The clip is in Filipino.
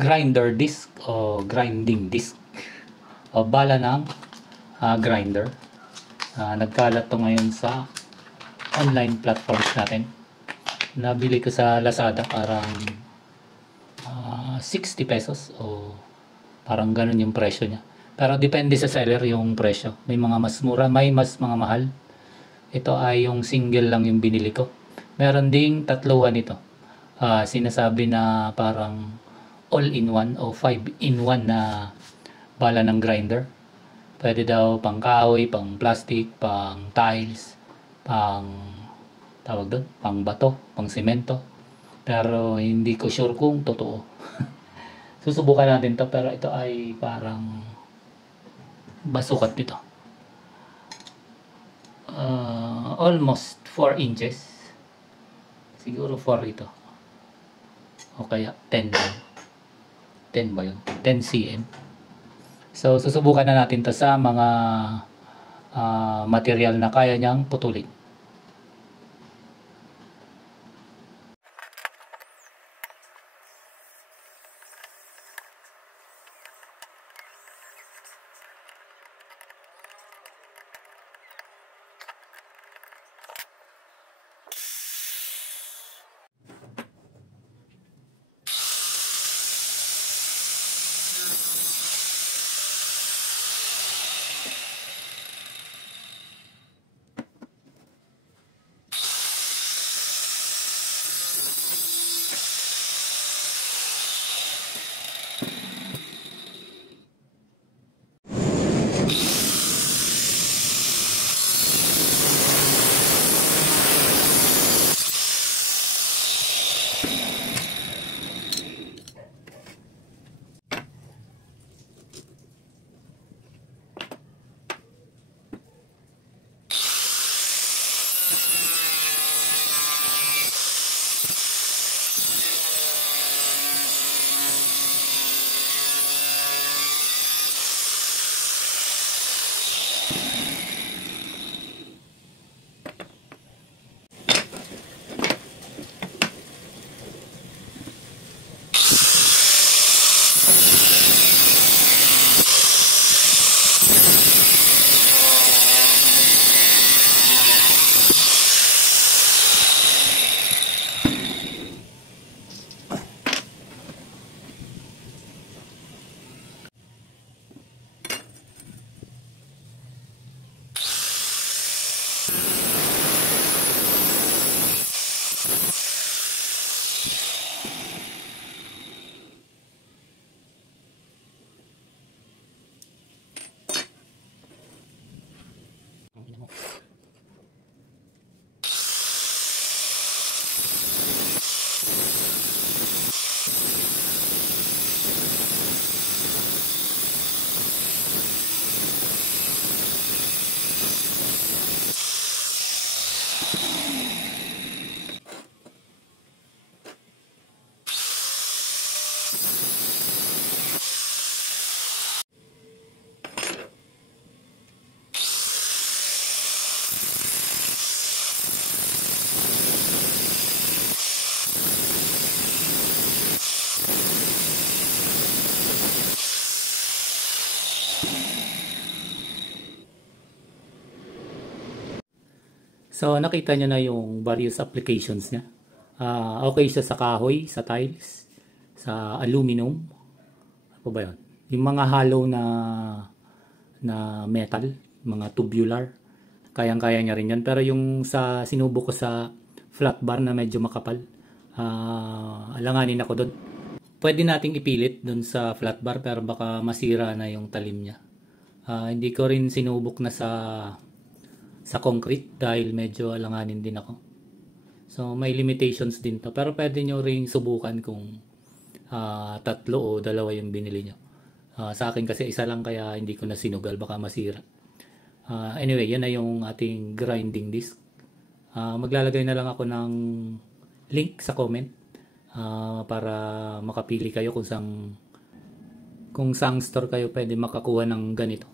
grinder disc o grinding disc o bala ng grinder. Nagkalat to ngayon sa online platforms natin. Nabili ko sa Lazada, parang 60 pesos o parang ganun yung presyo niya. Pero depende sa seller yung presyo. May mga mas mura, may mas mga mahal. Ito ay yung single lang yung binili ko. Meron ding tatluhan ito. Sinasabi na parang all-in-one o 5-in-1 na bala ng grinder. Pwede daw pang kahoy, pang plastic, pang tiles, pang tawag doon, pang bato, pang semento. Pero hindi ko sure kung totoo. Susubukan natin to, pero ito ay parang basukat nito. Almost 4 inches. Siguro 4 ito. O kaya 10 ba? 10 ba yun? 10 cm. So, susubukan na natin to sa mga material na kaya niyang putulin. So, nakita nyo na yung various applications niya. Okay siya sa kahoy, sa tiles, sa aluminum. Ano ba yun? Yung mga hollow na metal, mga tubular. Kayang-kaya niya rin yun. Pero yung sa sinubok ko sa flat bar na medyo makapal, alanganin ako doon. Pwede nating ipilit doon sa flat bar pero baka masira na yung talim niya. Hindi ko rin sinubok na sa concrete dahil medyo alanganin din ako. So may limitations din to, pero pwede nyo ring subukan kung tatlo o dalawa yung binili nyo. Sa akin kasi isa lang kaya hindi ko na sinugal, baka masira. Anyway, yan na yung ating grinding disc. Maglalagay na lang ako ng link sa comment para makapili kayo kung saang store kayo pwede makakuha ng ganito.